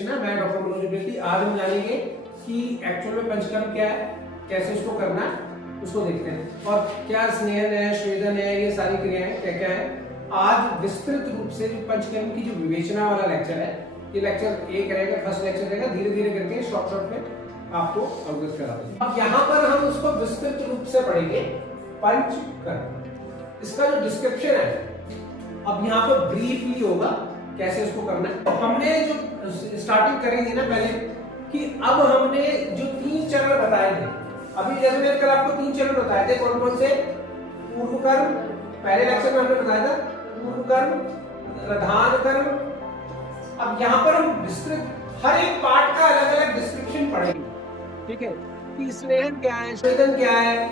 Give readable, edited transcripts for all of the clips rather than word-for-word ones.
मैं डॉक्टर मनोज बेटी। आज हम जानेंगे कि एक्चुअल में पंचकर्म क्या है, कैसे उसको करना है, उसको देखते हैं। और क्या स्नेहन है, स्वेदन है, ये सारी क्रियाएं क्या क्या है। आज विस्तृत रूप से जो पंचकर्म की जो विवेचना वाला लेक्चर है, ये लेक्चर एक रहेगा, फर्स्ट लेक्चर रहेगा। धीरे धीरे करके शॉर्ट में आपको अवगत करा देंगे। अब यहाँ पर हम उसको विस्तृत रूप से पढ़ेंगे पंचकर्म। इसका जो डिस्क्रिप्शन है अब यहाँ पर ब्रीफली होगा, कैसे उसको करना है। तो हमने जो स्टार्टिंग करी थी ना पहले कि अब हमने जो 3 चरण बताए थे, अभी जैसे मैंने कल आपको 3 चरण बताए थे, कौन कौन से? पूर्व कर्म, पहले लेक्चर में हमने बताया था पूर्व कर्म, प्रधान कर्म। अब यहाँ पर हम विस्तृत हर एक पार्ट का अलग अलग डिस्क्रिप्शन पढ़ेंगे, ठीक है? कि स्नेहन क्या है, स्वेदन क्या है,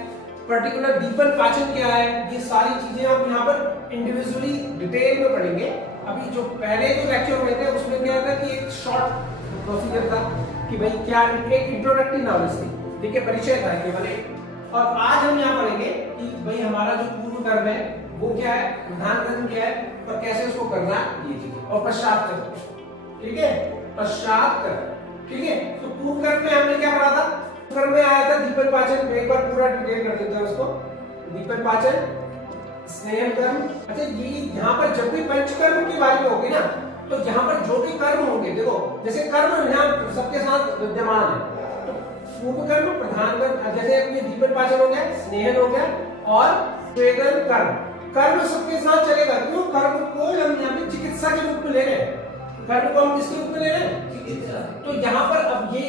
पर्टिकुलर दीपन पाचन क्या है, ये सारी चीजें हम यहाँ पर इंडिविजुअली डिटेल में पढ़ेंगे। अभी जो पहले जो लेक्चर हुए थे उसमें क्या था कि एक शॉर्ट प्रोसीजर था कि भाई क्या एक इंट्रोडक्टरी नॉलेज थी, ठीक है, परिचय था केवल एक। और आज हम यहाँ पढ़ेंगे कि भाई हमारा जो पूर्व कर्म है वो क्या है, प्रधान कर्म क्या है और कैसे उसको करना है, ये चीजें। और पश्चात कर्म, ठीक है, पश्चात कर्म, ठीक है। तो पूर्व कर्म में हमने क्या पढ़ा था? कर्म में आया था दीपन पाचन, एक बार पूरा डिटेल कर देते हैं उसको। दीपन पाचन, स्नेहन कर्म। अच्छा, ये यहाँ पर जब भी पंचकर्म की बारी होगी ना, तो यहाँ पर जो भी कर्म होंगे, देखो जैसे कर्म यहाँ सबके साथ विद्यमान है, तो पूर्व कर्म, प्रधान कर्म, जैसे अपने दीपन पाचन हो गया, स्नेहन हो गया और स्वेदन कर्म, कर्म सबके साथ चलेगा। क्यों? कर्म को हम यहाँ पे चिकित्सा के रूप में ले रहे हैं। कर्म को हम किसके रूप में ले रहे हैं? चिकित्सा। तो यहाँ पर अब ये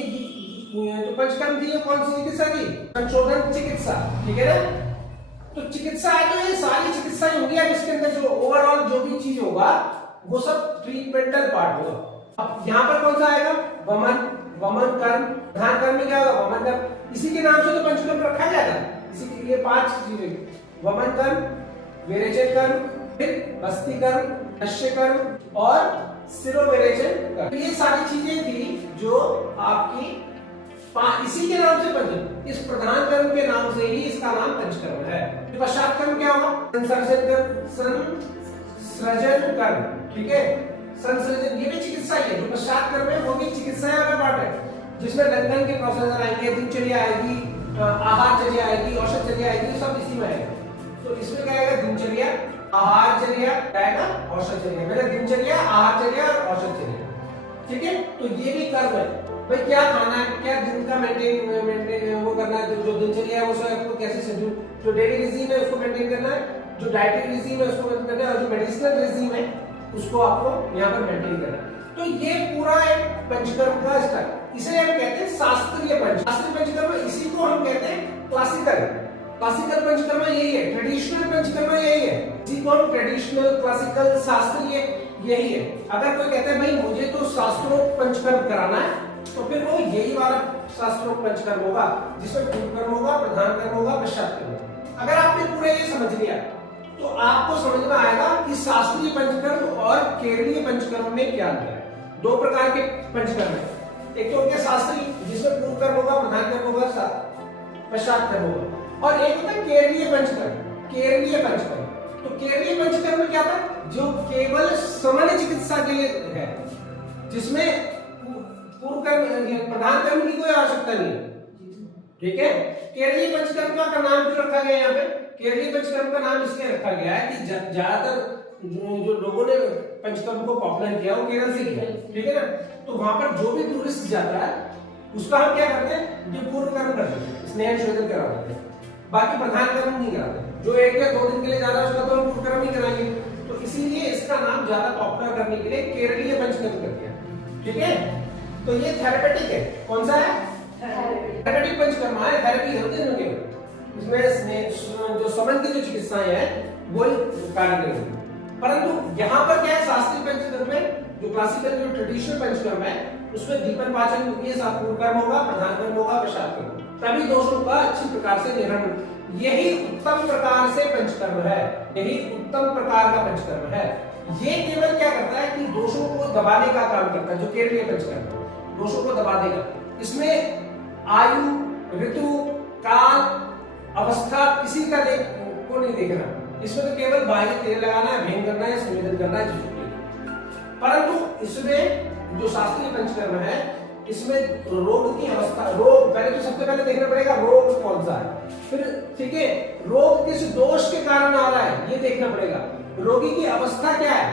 जो पंचकर्म थी, कौन सी चिकित्सा थी? संशोधन चिकित्सा, ठीक है ना? तो चिकित्सा है, तो ये सारी चिकित्सा होंगी। अब इसके अंदर जो ओवरऑल जो भी चीज होगा वो सब ट्रीटमेंटल पार्ट होगा। अब यहाँ पर कौन सा आएगा? वमन, वमन कर्म। प्रधान कर्म में क्या होगा? वमन कर्म। इसी के नाम से तो पंचकर्म रखा जाएगा। इसी के लिए 5 चीजें: वमन कर्म, विरेचन कर्म, फिर बस्ती कर्म, नश्य कर्म और शिरोविरेचन कर्म। ये सारी चीजें थी जो आपकी इसी के नाम से पंचकर्म, इस प्रधान कर्म के नाम से ही इसका नाम पंचकर्म है। पश्चात कर्म क्या होगा? संसर्जन कर्म, संसृजन कर्म, ठीक है। संसर्जन ये भी चिकित्सा ही है। जो पश्चात कर्म है वो भी चिकित्सा का पार्ट है, जिसमें लंघन के प्रोसेस आएंगे, दिनचर्या आएगी, आहारचर्या आएगी, औषधचर्या आएगी, सब इसी में आएगा। तो इसमें क्या आएगा? दिनचर्या, आहारचर्या आएगा, औषधचर्या। मतलब दिनचर्या, आहारचर्या और औषधचर्या, ठीक है। तो ये भी कर्म है। भाई क्या खाना है, क्या दिन का मेंटेन वो करना है, जो दिनचर्या है वो सब आपको कैसे शेड्यूल, जो डेली रिजीम है उसको मेंटेन करना है, जो डाइटरी रिजीम है उसको मेंटेन करना है, और जो मेडिसिनल रिजीम है उसको आपको यहाँ पर मेंटेन करना है। तो ये पूरा एक पंचकर्म का स्टाइल, इसे हम कहते हैं शास्त्रीय पंचकर्म। शास्त्रीय पंचकर्म, इसी को हम कहते हैं क्लासिकल। क्लासिकल पंचकर्म यही है, ट्रेडिशनल पंचकर्म यही है। इसी को हम ट्रेडिशनल, क्लासिकल, शास्त्रीय यही है। अगर कोई कहता है भाई मुझे तो शास्त्रोक्त पंचकर्म कराना है, तो फिर वो यही वाला शास्त्रोक्त पंचकर्म होगा, जिसमें पूर्व कर्म होगा, प्रधान कर्म होगा, पश्चात कर्म होगा। अगर आपने पूरे ये समझ लिया तो आपको समझ में आएगा कि शास्त्रीय पंचकर्म और केरलीय पंचकर्म में क्या अंतर है। 2 प्रकार के पंचकर्म है। एक तो होता है शास्त्रीय, जिसमें पूर्व कर्म होगा, प्रधान कर्म होगा, पश्चात कर्म होगा, और एक होता है केरलीय पंचकर्म। केरलीय पंचकर्म, तो केरलीय पंचकर्म में क्या था? जो केवल सामान्य चिकित्सा के लिए है, जिसमें पूर्व कर्म, प्रधान कर्म की कोई आवश्यकता नहीं है, ठीक है। केरलीय पंचकर्म का नाम क्यों रखा गया यहाँ पे? केरलीय पंचकर्म का नाम इसलिए रखा गया है कि ज्यादातर जो लोगों ने पंचकर्म को पॉपुलर किया वो केरल से किया, ठीक है ना। तो वहां पर जो भी टूरिस्ट जाता है उसका हम क्या करते हैं? जो पूर्व कर्म करते हैं, स्नेहन स्वेदन करा देते हैं, बाकी प्रधान कर्म नहीं कराते। जो 1 या 2 दिन के लिए जा रहा है उसका तो हम पूर्व कर्म ही कराएंगे। तो इसीलिए इसका नाम ज्यादा पॉपुलर करने के लिए केरलीय पंचकर्म कर दिया, ठीक है। तो ये थेरेपेटिक है। कौन सा है? थेरेपेटिक पंचकर्म है, थेरेपी होती है उनके। इसमें जो समन की जो चिकित्साएं हैं वो कार्य करेंगी। परंतु यहाँ पर क्या है? शास्त्रीय पंचकर्म में, जो क्लासिकल जो ट्रेडिशनल पंचकर्म है, उसमें दीपन पाचन ये सब पूर्व कर्म होगा, प्रधान कर्म होगा, पश्चात कर्म, तभी दोषों का अच्छी प्रकार से निवारण। यही उत्तम प्रकार से पंचकर्म है, यही उत्तम प्रकार का पंचकर्म है। ये केवल क्या करता है कि दोषों को दबाने का काम करता है। जो केरलीय पंचकर्म है दोषों को दबा देगा। इसमें आयु, ऋतु, काल, अवस्था किसी का को नहीं देखना। इसमें तो केवल बाहरी तेल लगाना है, भेंग करना है, संवेदन करना है, परंतु इसमें जो शास्त्रीय पंचकर्म है इसमें रोग की अवस्था, रोग पहले तो सबसे पहले देखना पड़ेगा रोग कौन सा है, फिर ठीक है रोग किस दोष के कारण आ रहा है ये देखना पड़ेगा, रोगी की अवस्था क्या है,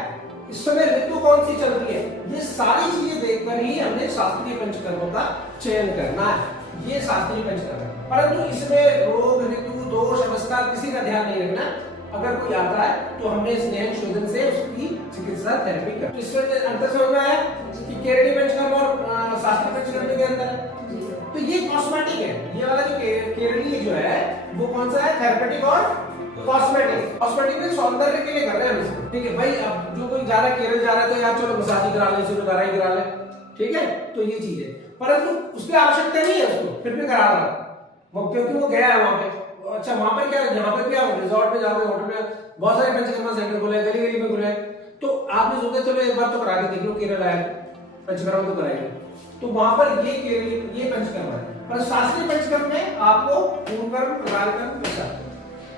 इस समय ऋतु कौन सी चल रही है, ये सारी चीजें देखकर ही हमने शास्त्रीय पंचकर्मों का चयन करना है। ये शास्त्रीय पंचकर्म है, परंतु इसमें रोग ऋतु दोष अवस्था किसी का ध्यान नहीं रखना। अगर कोई आता है तो हमने स्नेह शोधन से उसकी चिकित्सा थेरेपी कर। इसमें अंतर समझ में आया कि केरली पंचकर्म और शास्त्रीय पंचकर्म के अंदर है। तो ये कॉस्मेटिक है, ये वाला जो केरली जो है वो कौन सा है, थेरेपेटिक और कॉस्मेटिक। कॉस्मेटिक में सौंदर्य के लिए कर रहे हैं हम इसको, ठीक है भाई। अब जो कोई जा रहा है केरल जा रहा है तो यार चलो मसाज करा ले, चलो गहराई करा ले, ठीक है, तो ये चीज है, परंतु उसकी आवश्यकता नहीं है उसको, फिर भी करा रहा वो, क्योंकि वो गया है वहां पे। अच्छा वहां पर क्या, यहाँ पे क्या रिजॉर्ट पे जाओगे, होटल में बहुत सारे पंचकर्मा सेंटर खुले हैं, गली गली में खुले हैं, तो आपने सोचा चलो एक बार तो करा के देख लो, केरल आया पंचकर्मा तो कराएंगे, तो वहां पर ये केरली ये पंचकर्मा है। पर शास्त्रीय पंचकर्म में आपको पूर्व कर्म, प्रकार कर्म, प्रसाद कर्म,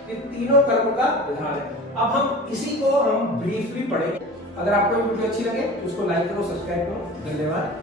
ये तीनों कर्म का विधान है। अब हम इसी को हम ब्रीफली पढ़ेंगे। अगर आपको वीडियो अच्छी लगे तो उसको लाइक करो, सब्सक्राइब करो। धन्यवाद।